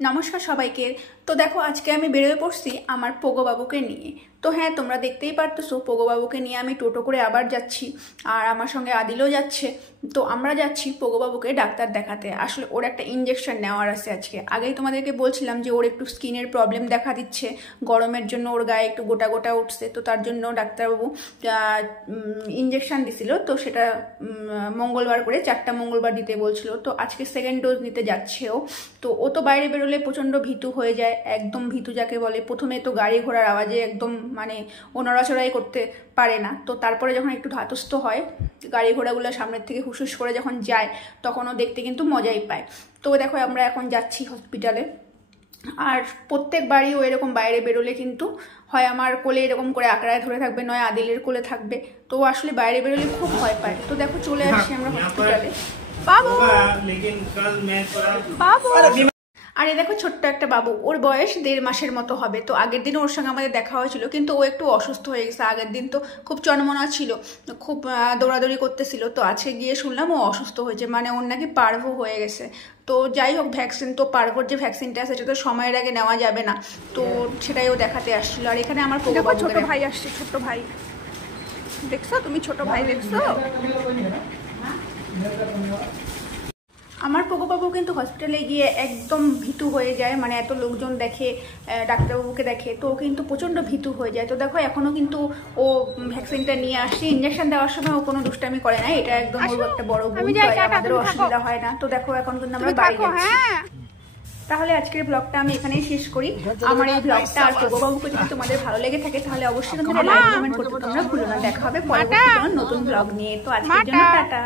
নমস্কার সবাইকে। তো দেখো আজকে আমি বেরোয় পড়ছি আমার পোগো বাবুকে নিয়ে। তো হ্যাঁ, তোমরা দেখতেই পারতেছো পোগো বাবুকে নিয়ে আমি টোটো করে আবার যাচ্ছি, আর আমার সঙ্গে আদিলও যাচ্ছে। তো আমরা যাচ্ছি পোগো বাবুকে ডাক্তার দেখাতে। আসলে ওর একটা ইঞ্জেকশন নেওয়ার আছে আজকে। আগেই তোমাদেরকে বলছিলাম যে ওর একটু স্কিনের প্রবলেম দেখা দিচ্ছে, গরমের জন্য ওর গায়ে একটু গোটা গোটা উঠছে। তো তার জন্য ডাক্তারবাবু ইঞ্জেকশন দিছিল। তো সেটা মঙ্গলবার করে 4টা মঙ্গলবার দিতে বলছিল। তো আজকে সেকেন্ড ডোজ নিতে যাচ্ছে ও। তো ও তো বাইরে বেরোলে প্রচণ্ড ভীতু হয়ে যায়, একদম ভীতু যাকে বলে। প্রথমে তো গাড়ি ঘোড়ার আওয়াজে একদম মানে ও নড়াচড়াই করতে পারে না। তো তারপরে যখন একটু ধাতস্থ হয়, গাড়ি ঘোড়াগুলো সামনের থেকে হুসুস করে যখন যায়, তখন ও দেখতে কিন্তু মজাই পায়। তো দেখো আমরা এখন যাচ্ছি হসপিটালে। আর প্রত্যেকবারই ও এরকম বাইরে বেরোলে কিন্তু হয় আমার কোলে এরকম করে আঁকড়ায় ধরে থাকবে, নয় আদিলের কোলে থাকবে। তো আসলে বাইরে বেরোলে খুব ভয় পায়। তো দেখো চলে আসছি আমরা হসপিটালে। বাবু বাবু, আর এই দেখো ছোট্ট একটা বাবু, ওর বয়স 1.5 মাসের মতো হবে। তো আগের দিন ওর সঙ্গে আমাদের দেখা হয়েছিল, কিন্তু ও একটু অসুস্থ হয়ে গেছে। আগের দিন তো খুব চনমনা ছিল, খুব দৌড়াদৌড়ি করতেছিল। তো আজকে গিয়ে শুনলাম ও অসুস্থ হয়েছে, মানে ওর নাকি পার্ভো হয়ে গেছে। তো যাই হোক, ভ্যাকসিন তো পার্ভোর যে ভ্যাকসিনটা আছে সেটা তো সময়ের আগে নেওয়া যাবে না। তো সেটাই ও দেখাতে আসছিল। আর এখানে আমার ছোট ভাই আসছে, ছোট ভাই দেখছো তুমি? ছোট ভাই দেখছো? আমার পোগো বাবু কিন্তু হসপিটালে গিয়ে একদম ভীতু হয়ে যায়, মানে এত লোকজন দেখে, ডাক্তারবাবুকে দেখে, তো কিন্তু প্রচণ্ড ভীতু হয়ে যায়। তো দেখো এখনও কিন্তু ও ভ্যাকসিনটা নিয়ে আসছে। ইঞ্জেকশন দেওয়ার সময় ও কোনো দুষ্টামি করে না, এটা একদম ওর একটা বড় গুণ, আমাদেরও অসুবিধা হয় না। তো দেখো এখন কিন্তু আমরা বাড়ি যাচ্ছি। তাহলে আজকের ব্লগটা আমি এখানেই শেষ করি। আমার এই ব্লগটা আর পোগো বাবুকে যদি তোমাদের ভালো লেগে থাকে তাহলে অবশ্যই তোমরা লাইক কমেন্ট করতে তোমরা ভুলো না। দেখা হবে পরবর্তী কোনো নতুন ব্লগ নিয়ে। তো আজকের জন্য টাটা।